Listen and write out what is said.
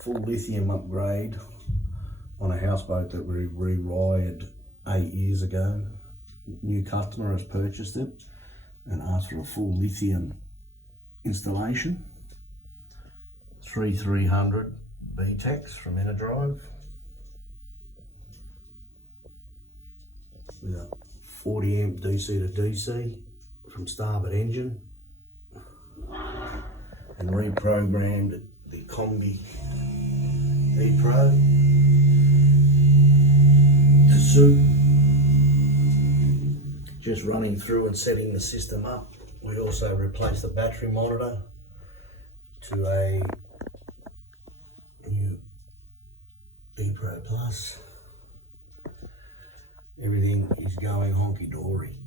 full lithium upgrade on a houseboat that we rewired 8 years ago. New customer has purchased it and asked for a full lithium installation. 3300 B-TECs from Enerdrive with a 40 amp DC to DC from Starboard Engine, and reprogrammed the Combi E Pro to suit. Just running through and setting the system up. We also replaced the battery monitor to a new B Pro Plus. Everything is going honky-dory.